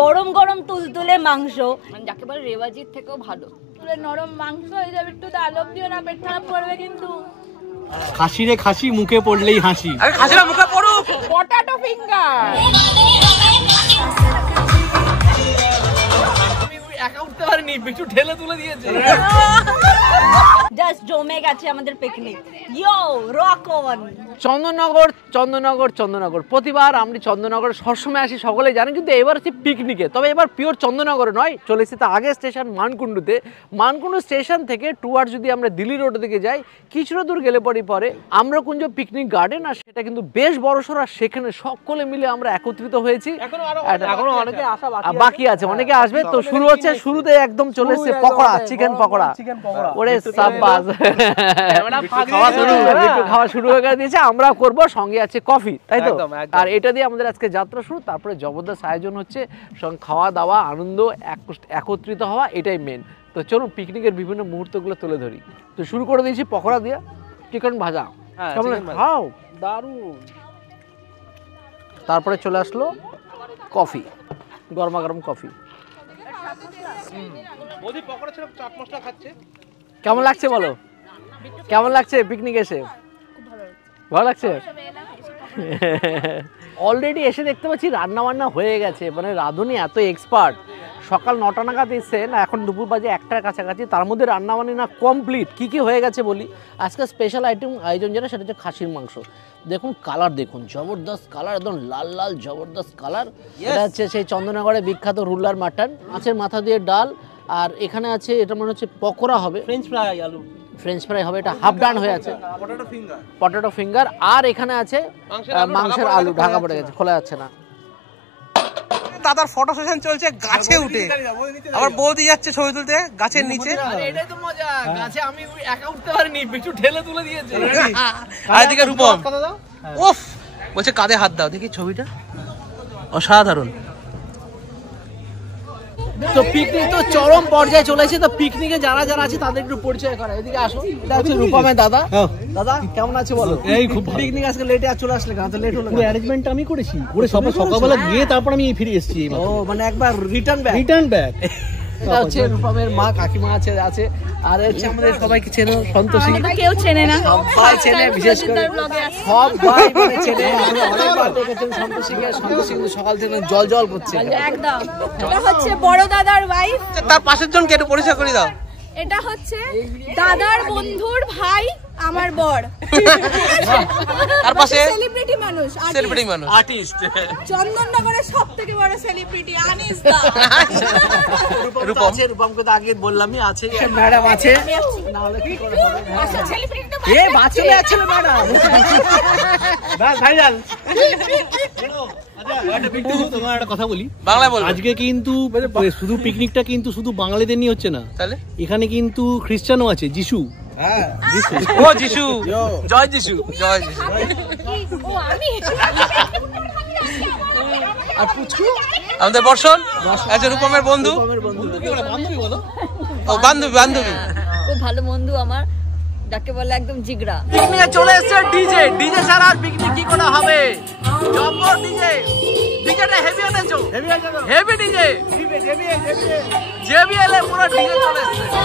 গরম গরম তুলতুলে মাংস, যাকে বলে রেওয়াজির থেকেও ভালো। নরম মাংস হয়ে যাবে, একটু ডায়লগ দিও না, পেট খারাপ করবে কিন্তু। খাসি রে খাসি, মুখে পড়লেই হাসি। আরে খাসিরা মুখে পড়ুক। Potato finger. একা উঠতে পারিনি, পিছু ঠেলে তুলে দিয়েছে। জাস্ট জমে গেছে আমাদের picnic. Yo rock on. Chandannagar Chandannagar Chandannagar, প্রতিবার আমরা চন্দননগর সবসময় আসি, সকলেই জানেন, কিন্তু এবার হচ্ছে পিকনিকে। তবে এবার পিওর চন্দননগরে নয়, চলে এসেছে আগে স্টেশন মানকুণ্ডুতে। মানকুণ্ডু স্টেশন থেকে টুয়ার্ড যদি আমরা দিল্লি রোডের দিকে যাই, কিছুটা দূর গেলে পরে আম্রকুঞ্জ পিকনিক গার্ডেন, আর সেটা কিন্তু বেশ বড়সড়। আর সেখানে সকলে মিলে আমরা একত্রিত হয়েছি। এখনো অনেকে আসা বাকি আছে, অনেকে আসবে। তো শুরু হচ্ছে, শুরুতে একদম চলে এসেছে পকোড়া, চিকেন পকোড়া। ওরে সাব্বাস, খাওয়া শুরু হয়ে দিয়েছে। আমরা করব, সঙ্গে আছে কফি, তাই তো? আর এটা দিয়ে আমাদের আজকে যাত্রা শুরু। তারপরে জবরদস্ত আয়োজন হচ্ছে, খাওয়া দাওয়া, আনন্দ, একত্রিত হওয়া, এটাই মেন। তো চলুন পিকনিকের বিভিন্ন মুহূর্তগুলো তুলে ধরি। তো শুরু করে দিয়েছি পকোড়া দিয়ে, চিকেন ভাজা। খাও, দারুণ। তারপরে চলে আসলো কফি, গরমা গরম কফি। কেমন লাগছে বলো, কেমন লাগছে পিকনিক এসে? ভালো লাগছে? অলরেডি এসে দেখতে পাচ্ছি রান্না বান্না হয়ে গেছে, মানে রাঁধুনি এত এক্সপার্ট। সকাল 9টা নাগাদ এসছে না, এখন দুপুর বাজে 1টার কাছাকাছি, তার মধ্যে রান্না বান্না কমপ্লিট। কি কি হয়ে গেছে বলি। আজকে স্পেশাল আয়োজন যেটা, সেটা হচ্ছে খাসির মাংস। দেখুন কালার, দেখুন জবরদস্ত কালার, একদম লাল লাল জবরদস্ত কালার। এটা হচ্ছে সেই চন্দননগরের বিখ্যাত রুলার মাটন, মাছের মাথা দিয়ে ডাল। আর এখানে আছে, এটা মনে হচ্ছে পকোড়া হবে, ফ্রেঞ্চ ফ্রাই হবে, এটা হাফ ডান হয়ে আছে, পটেটো ফিঙ্গার। আর এখানে আছে মাংসের আলু, ঢাকা পড়ে গেছে, খোলা যাচ্ছে না। দাদার ফটো সেশন চলছে গাছে উঠে, আবার বৌদি যাচ্ছে ছবি তুলতে গাছের নিচে। এটাই তো মজা, গাছে আমি একা উঠতে পারিনি, পিছু ঠেলে তুলে দিয়েছে। আর এদিকে রূপম, উফ, বলছে কাঁধে হাত দাও, দেখি ছবিটা অসাধারণ। তো পিকনিক তো চরম পর্যায়ে চলে এসেছে। তো পিকনিকে যারা যারা আছে তাদের একটু পরিচয় করা। এদিকে আসো, এটা হচ্ছে রূপমের দাদা। দাদা কেমন আছে বলো? এই খুব ভালো। পিকনিক আজকে লেটে আর চলে আসলে কেন? তো লেট হলো, অ্যারেঞ্জমেন্ট আমি করেছি, পুরো সকালবেলা গিয়ে তারপর আমি ফিরে এসেছি। ও মানে একবার রিটার্ন ব্যাক। এটা হচ্ছে রূপমের মা, কাকিমা আছে। আর হচ্ছে আমাদের সবাইকে চেনো, সন্তোষী। কেউ চেনে না, সবাই চেনে, বিশেষ করে সবাই মানে চেনে। আমি অনেকবার দেখেছেন সন্তোষীকে, সন্তোষী কিন্তু সকাল থেকে জল জল করছে একদম। এটা হচ্ছে বড় দাদার ওয়াইফ। তার পাশের জনকে একটু পরিচয় করে দাও। এটা হচ্ছে দাদার বন্ধুর ভাই, আমার বর। তার পাশে সেলিব্রিটি মানুষ, আর্টিস্ট, চন্দননগরের সবথেকে বড় সেলিব্রিটি আনিস দা। রূপম আছে, রূপমকে তো আগে বললামই আছে, ম্যাডাম আছে। না হলে কি করে হবে? এ বাঁচলে আছে ম্যাডাম, বাস ভাইরাল। তোমার একটা কথা বলি, বাংলায় বল। আজকে কিন্তু শুধু পিকনিকটা কিন্তু শুধু বাঙালিদের নিয়ে হচ্ছে না, তাহলে এখানে কিন্তু খ্রিস্টানও আছে, যিশু। ও যিশু, জয় যিশু, জয় যিশু। আর পুচকু আমাদের বর্ষণ আছে, রূপমের বন্ধু। বান্ধবী বলো? ও বান্ধবী। খুব ভালো বন্ধু আমার, যাকে বলে একদম জিগরা। পিকনিকে চলে এসেছে ডিজে ছাড়া আর পিকনিক কি করে হবে? জব্বর ডিজেটা হেভি এনেছো, হেভি ডিজে, জেবিএল এ পুরো ডিজে চলে এসেছে।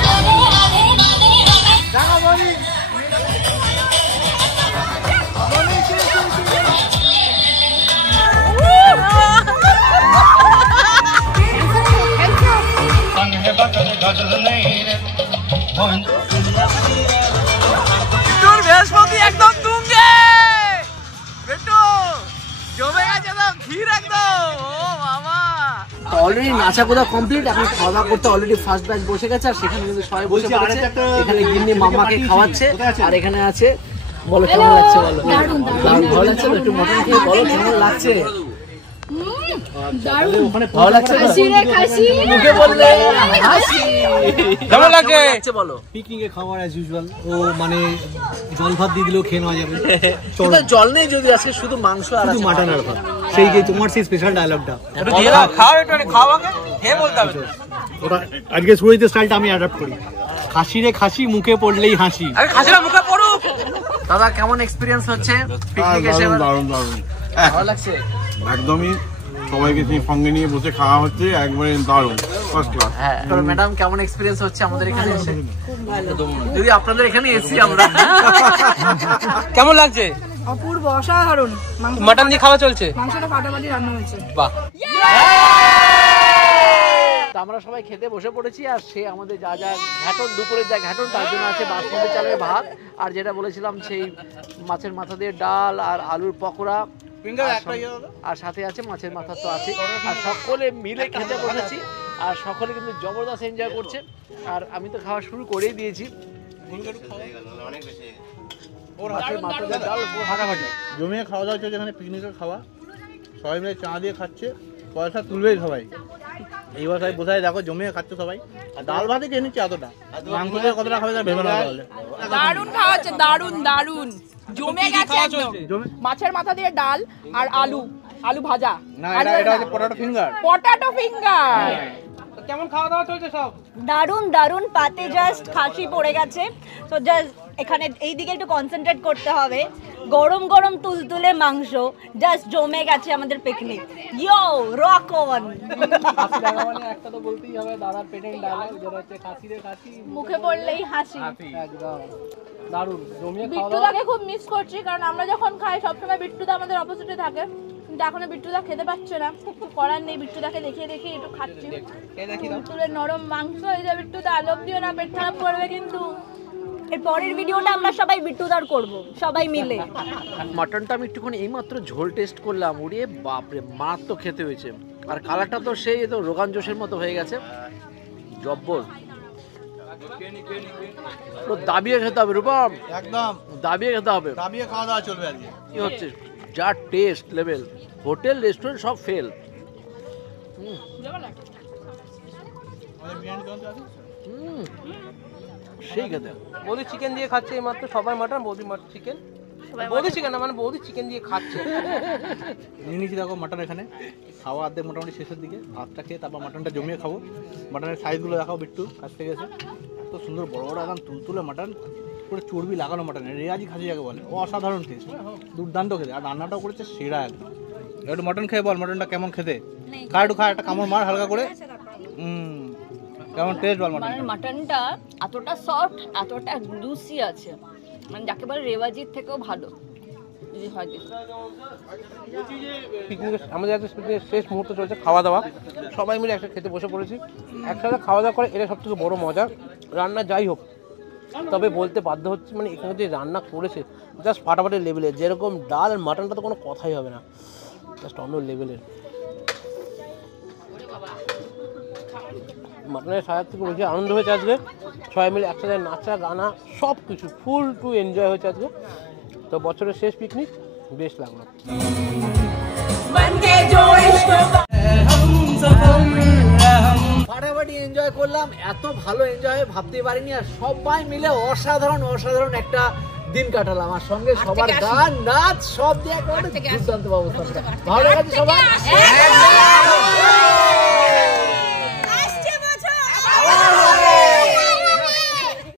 বৃহস্পতি একদম তুঙ্গে, জমে গেছে তো ক্ষীর একদম। ও বাবা, অলরেডি নাচা কোদা কমপ্লিট, এখন খাওয়া দাওয়া করতে অলরেডি ফার্স্ট ব্যাচ বসে গেছে। আর সেখানে কিন্তু সবাই বসে পড়েছে। এখানে গিন্নি মামাকে খাওয়াচ্ছে। আর এখানে আছে, বলো কেমন লাগছে বলো? ভালো লাগছে তো? একটু মটন খেয়ে বলো কেমন লাগছে। ভালো লাগছে, মুখে বললে হাসি। কেমন লাগছে বলো? পিকনিকে খাবার অ্যাজ ইউজুয়াল, ও মানে জল ভাত দিয়ে দিলেও খেয়ে নেওয়া যাবে। জল নেই যদি আজকে শুধু মাংস আর মাটন আর ভাত, সেই যে তোমার সেই স্পেশাল ডায়লগটা ওটা আজকে শুরুতে স্টাইলটা আমি অ্যাডাপ্ট করি। খাসি রে খাসি, মুখে পড়লেই হাসি। আরে খাসিরা মুখে পড়ুক। দাদা কেমন এক্সপেরিয়েন্স হচ্ছে পিকনিক এসে? দারুণ। ভালো লাগছে একদমই সবাইকে সঙ্গে নিয়ে বসে খাওয়া হচ্ছে একবারে দারুণ ফার্স্ট ক্লাস। হ্যাঁ ম্যাডাম কেমন এক্সপিরিয়েন্স হচ্ছে আমাদের এখানে এসে? যদি আপনাদের এখানে এসি আমরা কেমন লাগছে? অপূর্ব, অসাধারণ। মাটন দিয়ে খাওয়া চলছে, মাংসটা ফাটাফাটি রান্না হয়েছে। বাহ। তো আমরা সবাই খেতে বসে পড়েছি আর সে আমাদের যা যা ঘ্যাটন, দুপুরের যা ঘ্যাটন তার জন্য আছে বাসমতি চালের ভাত, আর যেটা বলেছিলাম সেই মাছের মাথা দিয়ে ডাল আর আলুর পকোড়া, আর সাথে আছে মাছের মাথা তো আছে। আর সকলে মিলে খেতে বসেছি আর সকলে কিন্তু জবরদস্ত এনজয় করছে। আর আমি তো খাওয়া শুরু করেই দিয়েছি। মাছের মাথা দিয়ে ডাল ফাটাফাটি জমিয়ে খাওয়া দাওয়া হচ্ছে, যেখানে পিকনিকের খাওয়া, সবাই মিলে চা দিয়ে খাচ্ছে, পয়সা তুলবেই সবাই। এইবার সবাই বোঝায় দেখো জমিয়ে খাচ্ছে সবাই, আর ডাল ভাতই খেয়ে নিচ্ছে এতটা, মাংস দিয়ে কতটা খাবে তার ভেবে না বলে। দারুণ খাওয়াচ্ছে, দারুণ দারুণ জমে গেছে একদম। মাছের মাথা দিয়ে ডাল আর আলু, আলু ভাজা। না এটা হচ্ছে পটাটো ফিঙ্গার। Potato finger. কেমন খাওয়া দাওয়া চলছে সব? দারুণ দারুণ, পাতে জাস্ট খাসি পড়ে গেছে, তো জাস্ট এখানে এই দিকে একটু কনসেন্ট্রেট করতে হবে। গরম গরম তুলতুলে মাংস, জাস্ট জমে গেছে আমাদের পিকনিক। Yo rock on. একটা তো বলতেই হবে দাদার পেটের ডায়লগ, যেটা হচ্ছে খাসি রে খাসি, মুখে পড়লেই হাসি। একদম দারুণ জমিয়ে খাওয়া দাওয়া। বিট্টুদাকে খুব মিস করছি, কারণ আমরা যখন খাই সবসময় বিট্টুদা আমাদের অপোজিটে থাকে, কিন্তু এখন বিট্টুদা খেতে পাচ্ছে না, করার নেই, বিট্টুদাকে দেখিয়ে দেখিয়ে একটু খাচ্ছি। তুলের নরম মাংস, এই যে বিট্টুদা আলোক দিও না, পেট খারাপ করবে কিন্তু। এর পরের ভিডিওটা আমরা সবাই বিট্টুদার করব, সবাই মিলে। মাটনটা আমি একটুখানি এইমাত্র ঝোল টেস্ট করলাম, উড়িয়ে বাপরে মারাত্মক খেতে হয়েছে। আর কালারটা তো সেই তো রোগান জোশের মতো হয়ে গেছে, জব্বর। দাবিয়ে খেতে হবে রূপম, একদম দাবিয়ে খেতে হবে, দাবিয়ে খাওয়া দাওয়া চলবে আজকে। কি হচ্ছে যা টেস্ট লেভেল, হোটেল রেস্টুরেন্ট সব ফেল। সেই খেতে বৌদি চিকেন দিয়ে খাচ্ছে এই মাত্র, সবাই মাটন, বৌদি চিকেন, বৌদি চিকেন না মানে বৌদি চিকেন দিয়ে খাচ্ছে। নিয়ে নিয়েছি দেখো মাটন, এখানে খাওয়া অর্ধেক মোটামুটি শেষের দিকে, ভাতটা খেয়ে তারপর মাটনটা জমিয়ে খাবো। মাটনের সাইজগুলো দেখাও বিট্টু কাছ থেকে এসে, এত সুন্দর বড় বড় একদম তুলতুলে মাটন, পুরো চর্বি লাগানো মাটন, রেয়াজি খাসি যাকে বলে, অসাধারণ টেস্ট, দুর্দান্ত খেতে। আর রান্নাটাও করেছে সেরা একদম। একটু মাটন খেয়ে বল মাটনটা কেমন খেতে, খা একটু খা, একটা কামড় মার হালকা করে। কেমন টেস্ট বল মাটন? মাটনটা এতটা সফট, এতটা জুসি আছে, মানে যাকে বলে রেওয়াজির থেকেও ভালো যদি হয়। পিকনিকের আমাদের একটা শেষ মুহূর্ত চলছে, খাওয়া দাওয়া, সবাই মিলে একসাথে খেতে বসে পড়েছি। একসাথে খাওয়া দাওয়া করে এটা সবথেকে বড় মজা। রান্না যাই হোক, তবে বলতে বাধ্য হচ্ছে মানে এখানে যে রান্না করেছে জাস্ট ফাটাফাটি লেভেলের, যেরকম ডাল আর মাটনটা তো কোনো কথাই হবে না, জাস্ট অন্য লেভেলের। মাটনের সাজার থেকে বেশি আনন্দ হয়েছে আজকে, সবাই মিলে একসাথে নাচা গানা সব কিছু ফুল টু এনজয় হয়েছে আজকে। তো বছরের শেষ পিকনিক বেশ লাগলো। ফাটাফাটি এনজয় করলাম, এত ভালো এনজয় ভাবতে পারিনি। আর সবাই মিলে অসাধারণ অসাধারণ একটা দিন কাটালাম, আর সঙ্গে সবার গান নাচ সব দিয়ে একেবারে দুর্দান্ত ব্যবস্থা। ভালো লেগেছে সবার?